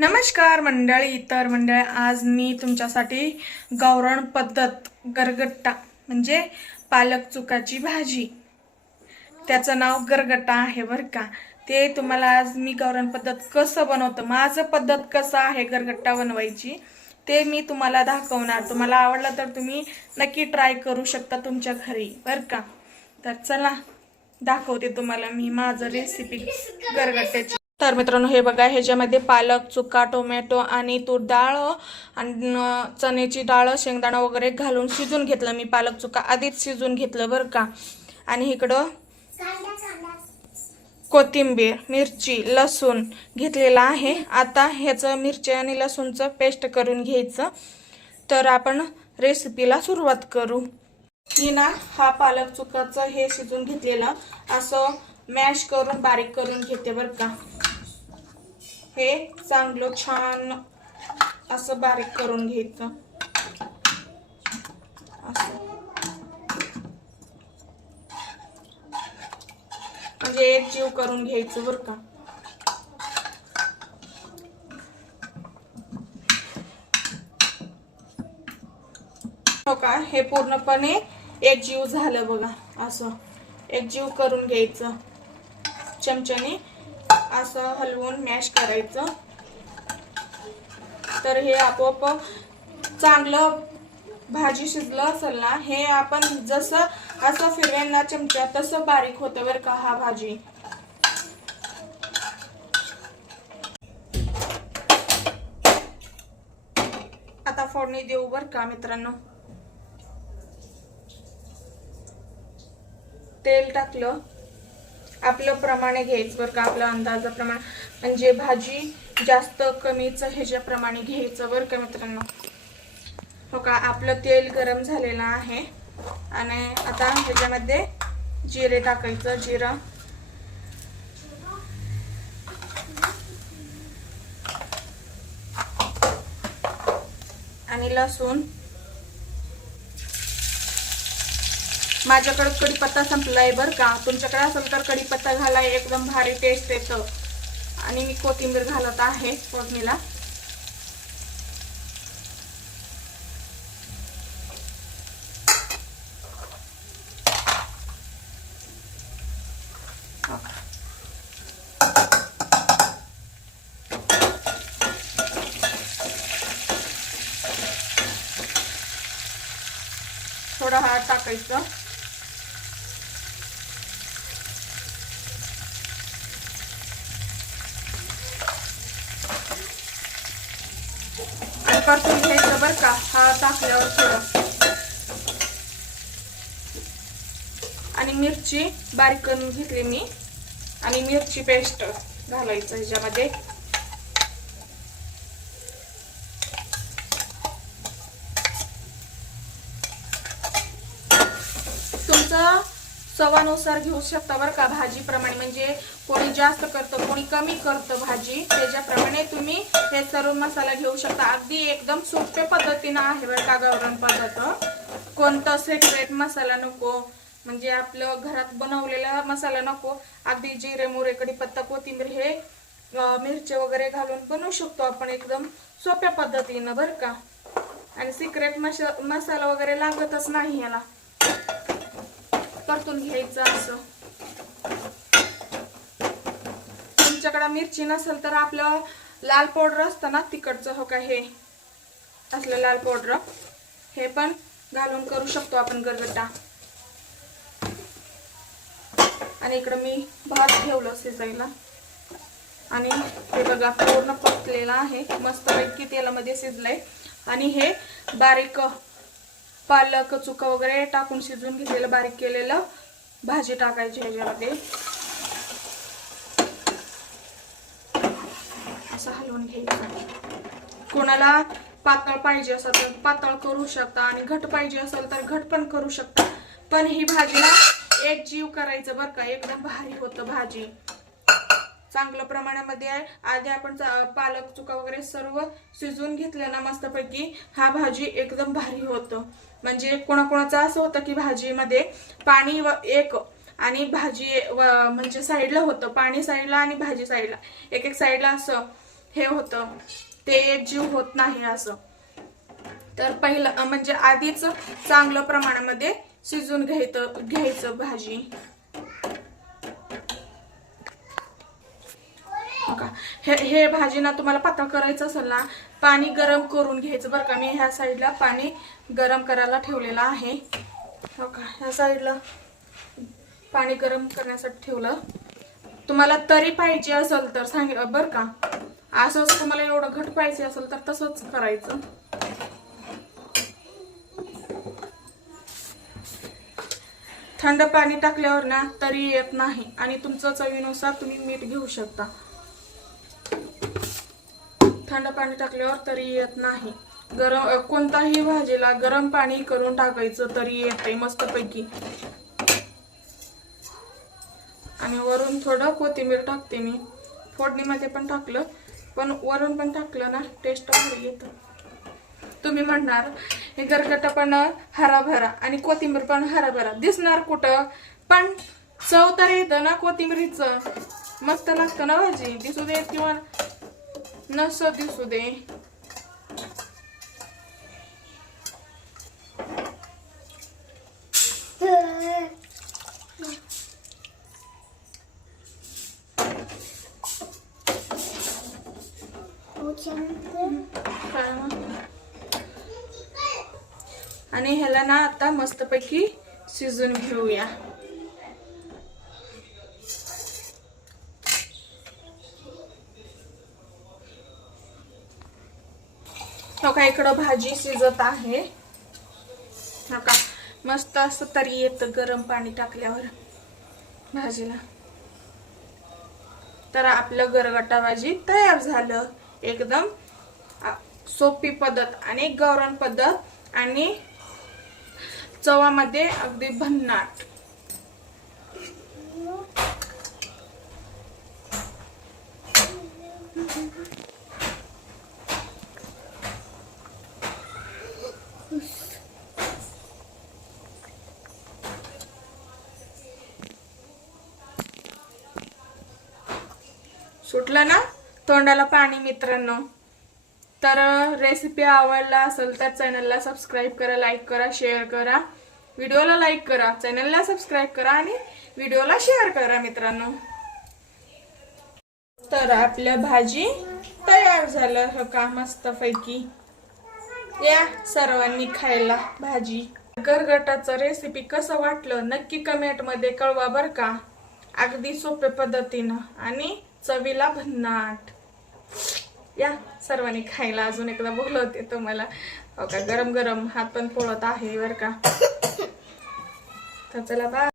नमस्कार मंडळी इतर मंडळ आज मी तुमच्यासाठी गौरण पद्धत गरगट्टा म्हणजे पालक चुकाची भाजी. त्याचं नाव गरगट्टा आहे बरं का. ते तुम्हाला आज मी गौरण पद्धत कसं बनवतं माझं पद्धत कसं आहे गरगट्टा बनवायची ते मी तुम्हाला दाखवणार. तुम्हाला आवडलं तर तुम्ही नक्की ट्राय करू शकता तुमच्या घरी बरं का. तर चला दाखवते तुम्हाला मी माझं रेसिपी गरगट्ट्याची. तर मित्रांनो हे बघा ह्याच्यामध्ये पालक चुका टोमॅटो आणि तूर डाळ आणि चण्याची डाळ शेंगदाणा वगैरे घालून शिजून घेतलं मी. पालक चुका आधीच शिजून घेतलं बरं का. आणि इकडं कोथिंबीर मिरची लसूण घेतलेला आहे. आता ह्याचं मिरची आणि लसूणचं पेस्ट करून घ्यायचं. तर आपण रेसिपीला सुरुवात करू. मी ना हा पालक चुकाचं हे शिजून घेतलेलं. असं मॅश करून बारीक करून घेते बरं का. हे चांगलं छान असं बारीक करून घ्यायचं. असं. म्हणजे एक जीव करून घ्यायचं बरं का. हो का? हे पूर्णपणे एक जीव झालं बघा असं. एक जीव करून घ्यायचं. चमच्याने असं हलवून मॅश करायचं. तर हे आपोआप चांगलं भाजी शिजलं असेल ना हे आपण जसं असं फिरवेल ना चमचा तसं बारीक होतं बरं का हा भाजी. आता फोडणी देऊ बर का मित्रांनो. तेल टाकलं. आपलं प्रमाणे घ्यायचं बरं का आपल्या अंदाजाप्रमाणे म्हणजे भाजी जास्त कमीचं ह्याच्याप्रमाणे घ्यायचं बरं का मित्रांनो. हो का आपलं तेल गरम झालेलं आहे. आणि आता ह्याच्यामध्ये जिरे टाकायचं जिरं. आणि लसूण. माझ्याकडे कढीपत्ता संपलाय बरं का. तुमच्याकडे असेल तर कढीपत्ता घालाय एकदम भारी टेस्ट येतं. आणि मी कोथिंबीर घालत आहे फोडणीला. थोडा हळद टाकायचं आणि परतून घ्यायचं बरं का हळद टाकल्यावर थोडं आणि मिरची बारीक करून घेतली मी. आणि मिरची पेस्ट घालायचं ह्याच्यामध्ये तुमचं चवानुसार घेऊ शकता बरं का भाजीप्रमाणे. म्हणजे कोणी जास्त करतं कोणी कमी करतं भाजी त्याच्याप्रमाणे तुम्ही हे सर्व मसाला घेऊ शकता. अगदी एकदम सोप्या पद्धतीनं आहे बरं का गावरान पदार्थ. कोणतं सेपरेट मसाला नको म्हणजे आपलं घरात बनवलेला मसाला नको. अगदी जिरे मोरे कडीपत्ता कोथिंबीर हे मिरचे मिरची वगैरे घालून बनवू शकतो आपण एकदम सोप्या पद्धतीनं बरं का. आणि सिक्रेट मसाला वगैरे लागतच नाही याला. परतून घ्यायचं असं. तुमच्याकडे मिरची नसेल तर आपलं लाल पावडर असतं ना तिकडचं हो का हे? असलं लाल पावडर. हे पण घालून करू शकतो आपण गरगटा आणि इकडं मी भात ठेवलं शिजायला. आणि हे बघा पूर्ण पकलेलं आहे. मस्त पैकी तेलामध्ये शिजलंय. आणि हे बारीक पालक चुक वगैरे टाकून शिजून घेतलेलं बारीक केलेलं भाजी टाकायची ह्याच्यामध्ये. असं हलवून घ्यायचं. कोणाला पातळ पाहिजे असेल तर पातळ करू शकता आणि घट पाहिजे असेल तर घट पण करू शकता. पण ही भाजीला एक जीव करायचं बरं का एकदम भारी होतं भाजी. चांगलं प्रमाणामध्ये आहे. आधी आपण पालक चुका वगैरे सर्व शिजवून घेतलं ना मस्तपैकी हा भाजी एकदम भारी होतं. म्हणजे कोणाकोणाचं असं होतं की भाजीमध्ये पाणी व एक आणि भाजी म्हणजे साईडला होतं. पाणी साईडला आणि भाजी साईडला. एक एक साईडला असं हे होतं. ते जीव होत नाही असं. तर पहिलं म्हणजे आधीच चांगलं प्रमाणामध्ये शिजून घ्यायचं घ्यायचं भाजी. हे हे भाजी ना तुम्हाला पातळ करायचं असेल ना पाणी गरम करून घ्यायचं बरं का. मी ह्या साईडला पाणी गरम करायला ठेवलेलं आहे. हो का? ह्या साईडला पाणी गरम करण्यासाठी ठेवलं. तुम्हाला तरी पाहिजे असेल तर सांग बरं का? असंच तुम्हाला एवढं घट पाहिजे असेल तर तसंच करायचं. थंड पाणी टाकल्यावर ना तरी येत नाही आणि तुमचं चवीनुसार तुम्ही मीठ घेऊ शकता. थंड पाणी टाकल्यावर तरी येत नाही. गरम कोणताही भाजीला गरम पाणी करून टाकायचं तरी येते मस्तपैकी. आणि वरून थोडं कोथिंबीर टाकते मी. फोडणीमध्ये पण टाकलं पण वरून पण टाकलं ना टेस्ट भारी येतं. तुम्ही म्हणणार हे गरगट पण हराभरा आणि कोथिंबीर पण हराभरा. दिसणार कुठं? पण चव तर येतं ना कोथिंबीरीचं. मस्त लागतं ना भाजी. दिसू देत किंवा नस दिसू दे? आणि ह्याला ना आता मस्तपैकी शिजून घेऊया बघा का इकडं भाजी शिजत आहे. नका मस्त असं तरी येतं गरम पाणी टाकल्यावर भाजीला. तर आपलं गरगटा भाजी तयार झालं. एकदम सोपी पद्धत आणि गौरण पद्धत आणि चवामध्ये अगदी भन्नाट. सुटलं ना तोंडाला पाणी मित्रांनो. तर रेसिपी आवडला असेल तर चॅनलला सबस्क्राईब करा लाईक करा शेअर करा. व्हिडिओला लाईक करा चॅनलला सबस्क्राईब करा आणि व्हिडिओला शेअर करा मित्रांनो. तर आपल्या भाजी तयार झालं हो का मस्त पैकी या सर्वांनी खायला भाजी. गरगटाचं रेसिपी कसं वाटलं नक्की कमेंटमध्ये कळवा बर का. अगदी सोप्या पद्धतीनं. आणि चवीला भन्नाट. या सर्वांनी खायला अजून एकदा बोलवते तुम्हाला. हो का? गरम गरम हात पण पोळत आहे बर का? तर चला बा